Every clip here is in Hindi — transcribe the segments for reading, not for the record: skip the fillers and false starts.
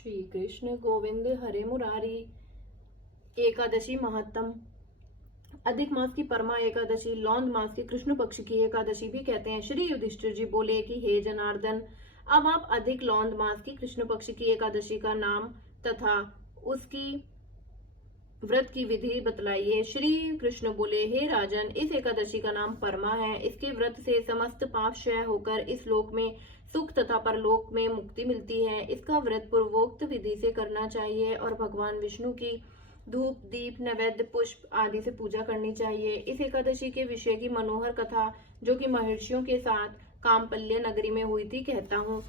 श्री कृष्ण गोविंद हरे मुरारी। एकादशी महत्तम। अधिक मास की परमा एकादशी, लौंद मास की कृष्ण पक्ष की एकादशी भी कहते हैं। श्री युधिष्ठिर जी बोले कि हे जनार्दन, अब आप अधिक लौंद मास की कृष्ण पक्ष की एकादशी का नाम तथा उसकी व्रत की विधि बतलाइए। श्री कृष्ण बोले, हे राजन, इस एकादशी का नाम परमा है। इसके व्रत से समस्त पाप क्षय होकर इस लोक में सुख तथा परलोक में मुक्ति मिलती है। इसका व्रत पूर्वोक्त विधि से करना चाहिए और भगवान विष्णु की धूप, दीप, नैवेद्य, पुष्प आदि से पूजा करनी चाहिए। इस एकादशी के विषय की मनोहर कथा, जो कि महर्षियों के साथ कामपल्य नगरी में हुई थी, कहता हूँ।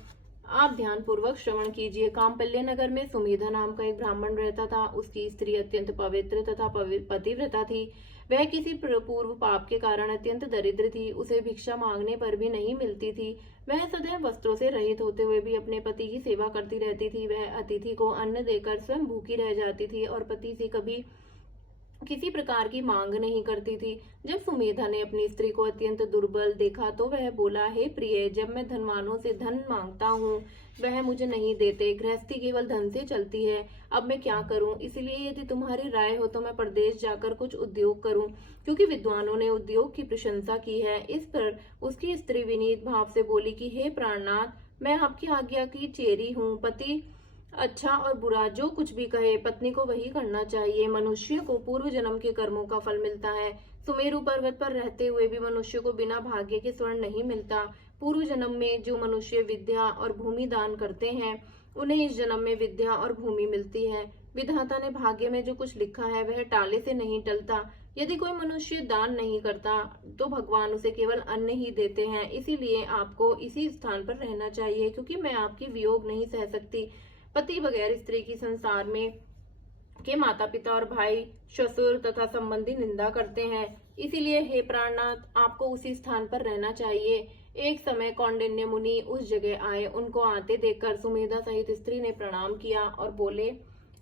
आप ध्यान पूर्वक श्रवण कीजिए। कामपल्य नगर में सुमेधा नाम का एक ब्राह्मण रहता था। उसकी स्त्री अत्यंत पवित्र तथा पतिव्रता थी। वह किसी पूर्व पाप के कारण अत्यंत दरिद्र थी। उसे भिक्षा मांगने पर भी नहीं मिलती थी। वह सदैव वस्त्रों से रहित होते हुए भी अपने पति की सेवा करती रहती थी। वह अतिथि को अन्न देकर स्वयं भूखी रह जाती थी और पति से कभी किसी प्रकार की मांग नहीं करती थी। जब सुमेधा ने अपनी स्त्री को अत्यंत दुर्बल देखा तो वह बोला, हे प्रिय, जब मैं धनवानों से धन मांगता हूँ वह मुझे नहीं देते। गृहस्थी केवल धन से चलती है। अब मैं क्या करूं? इसलिए यदि तुम्हारी राय हो तो मैं प्रदेश जाकर कुछ उद्योग करूं, क्योंकि विद्वानों ने उद्योग की प्रशंसा की है। इस पर उसकी स्त्री विनीत भाव से बोली कि हे प्राणनाथ, मैं आपकी आज्ञा की चेरी हूँ। पति अच्छा और बुरा जो कुछ भी कहे, पत्नी को वही करना चाहिए। मनुष्य को पूर्व जन्म के कर्मों का फल मिलता है। सुमेरु पर्वत पर रहते हुए भी मनुष्य को बिना भाग्य के स्वर्ण नहीं मिलता। पूर्व जन्म में जो मनुष्य विद्या और भूमि दान करते हैं उन्हें इस जन्म में विद्या और भूमि मिलती है। विधाता ने भाग्य में जो कुछ लिखा है वह टाले से नहीं टलता। यदि कोई मनुष्य दान नहीं करता तो भगवान उसे केवल अन्न ही देते हैं। इसीलिए आपको इसी स्थान पर रहना चाहिए, क्योंकि मैं आपकी वियोग नहीं सह सकती। पति बगैर स्त्री की संसार में के माता पिता और भाई, ससुर तथा संबंधी निंदा करते हैं। इसीलिए हे प्राणनाथ, आपको उसी स्थान पर रहना चाहिए। एक समय कौंडिन्य मुनि उस जगह आए। उनको आते देखकर सुमेधा सहित स्त्री ने प्रणाम किया और बोले,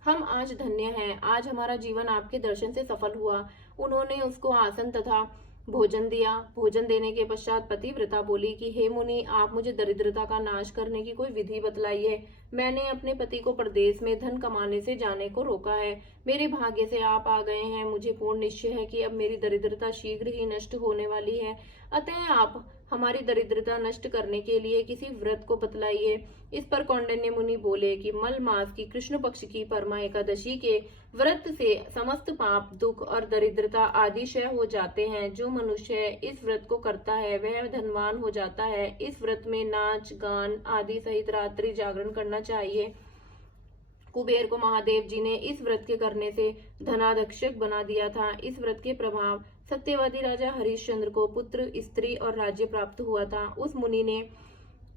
हम आज धन्य हैं। आज हमारा जीवन आपके दर्शन से सफल हुआ। उन्होंने उसको आसन तथा भोजन दिया। भोजन देने के पश्चात पतिव्रता बोली कि हे मुनि, आप मुझे दरिद्रता का नाश करने की कोई विधि बतलाइए। मैंने अपने पति को परदेश में धन कमाने से जाने को रोका है। मेरे भाग्य से आप आ गए हैं। मुझे पूर्ण निश्चय है कि अब मेरी दरिद्रता शीघ्र ही नष्ट होने वाली है। अतः आप हमारी दरिद्रता नष्ट करने के लिए किसी व्रत को बतलाइए। इस पर कौंडिन्य मुनि बोले कि मल मास की कृष्ण पक्ष की परमा एकादशी के व्रत से समस्त पाप, दुख और दरिद्रता आदि क्षय हो जाते हैं। जो मनुष्य इस व्रत को करता है वह धनवान हो जाता है। इस व्रत में नाच गान आदि सहित रात्रि जागरण करना चाहिए। कुबेर को महादेव जी ने इस व्रत के करने से धनाध्यक्षक बना दिया था। इस व्रत के प्रभाव सत्यवादी राजा हरिश्चंद्र को पुत्र, स्त्री और राज्य प्राप्त हुआ था। उस मुनि ने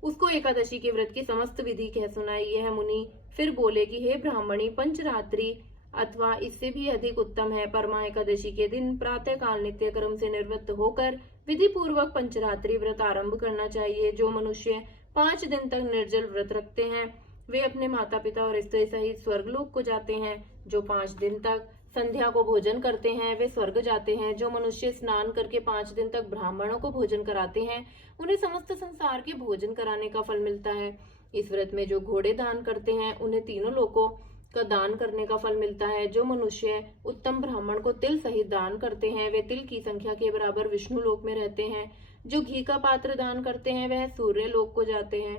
उसको एकादशी के व्रत की समस्त विधि कह सुनाई। यह मुनि फिर बोले कि हे ब्राह्मणी, पंचरात्रि अथवा इससे भी अधिक उत्तम है। परमा एकादशी के दिन प्रातः काल नित्य कर्म से निवृत्त होकर विधि पूर्वक पंचरात्रि व्रत आरंभ करना चाहिए। जो मनुष्य 5 दिन तक निर्जल व्रत रखते हैं वे अपने माता पिता और स्त्री सहित स्वर्गलोक को जाते हैं। जो 5 दिन तक संध्या को भोजन करते हैं वे स्वर्ग जाते हैं। जो मनुष्य स्नान करके 5 दिन तक ब्राह्मणों को भोजन कराते हैं उन्हें समस्त संसार के भोजन कराने का फल मिलता है। इस व्रत में जो घोड़े दान करते हैं उन्हें तीनों लोकों का दान करने का फल मिलता है। जो मनुष्य उत्तम ब्राह्मण को तिल सहित दान करते हैं वे तिल की संख्या के बराबर विष्णु लोक में रहते हैं। जो घी का पात्र दान करते हैं वह सूर्य लोक को जाते हैं।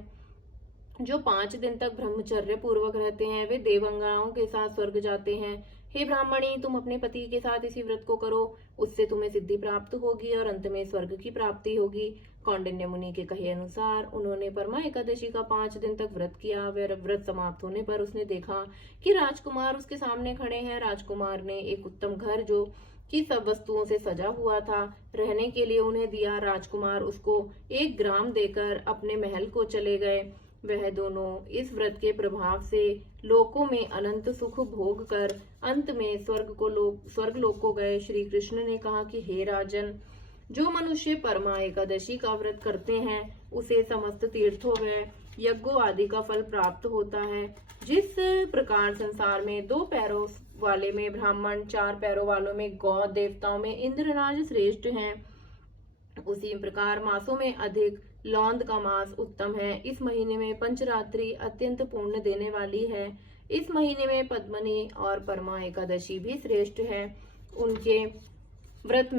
जो 5 दिन तक ब्रह्मचर्य पूर्वक रहते हैं वे देवंगनाओं के साथ स्वर्ग जाते हैं। हे ब्राह्मणी, तुम अपने पति के साथ इसी व्रत को करो। उससे तुम्हें सिद्धि प्राप्त होगी और अंत में स्वर्ग की प्राप्ति होगी। कौंडिन्य मुनि के कहे अनुसार उन्होंने परमा एकादशी का 5 दिन तक व्रत किया। वह व्रत समाप्त होने पर उसने देखा कि राजकुमार उसके सामने खड़े हैं। राजकुमार ने एक उत्तम घर जो कि सब वस्तुओं से सजा हुआ था रहने के लिए उन्हें दिया। राजकुमार उसको 1 ग्राम देकर अपने महल को चले गए। वह दोनों इस व्रत के प्रभाव से लोकों में अनंत सुख भोग कर अंत में स्वर्ग लोक को गए। श्री कृष्ण ने कहा कि हे राजन, जो मनुष्य परमा एकादशी का व्रत करते हैं उसे समस्त तीर्थों व यज्ञों आदि का फल प्राप्त होता है। जिस प्रकार संसार में 2 पैरों वाले में ब्राह्मण, 4 पैरों वालों में गौ, देवताओं में इंद्रराज श्रेष्ठ हैं, उसी प्रकार मासों में अधिक लौंद का मास उत्तम है। इस महीने में पंचरात्रि अत्यंत पुण्य देने वाली है। इस महीने में पद्मनी और परमा एकादशी भी श्रेष्ठ है। उनके व्रत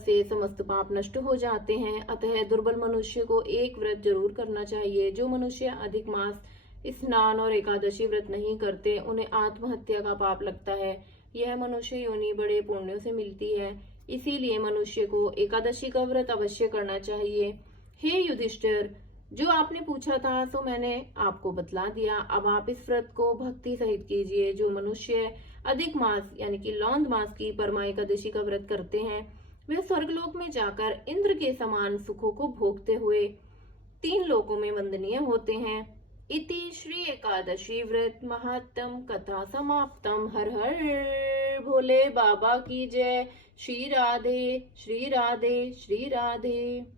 से समस्त पाप नष्ट हो जाते हैं। अतः दुर्बल मनुष्य को एक व्रत जरूर करना चाहिए। जो मनुष्य अधिक मास स्नान और एकादशी व्रत नहीं करते, उन्हें आत्महत्या का पाप लगता है। यह मनुष्य योनि बड़े पुण्यों से मिलती है। इसीलिए मनुष्य को एकादशी का व्रत अवश्य करना चाहिए। हे युधिष्ठिर, जो आपने पूछा था सो मैंने आपको बतला दिया। अब आप इस व्रत को भक्ति सहित कीजिए। जो मनुष्य अधिक मास यानी कि लौंद मास की परमा एकादशी का व्रत करते हैं, वे स्वर्गलोक में जाकर इंद्र के समान सुखों को भोगते हुए 3 लोकों में वंदनीय होते हैं। इति श्री एकादशी व्रत महात्म कथा समाप्तम। हर हर भोले बाबा की जय। श्री राधे श्री राधे श्री राधे।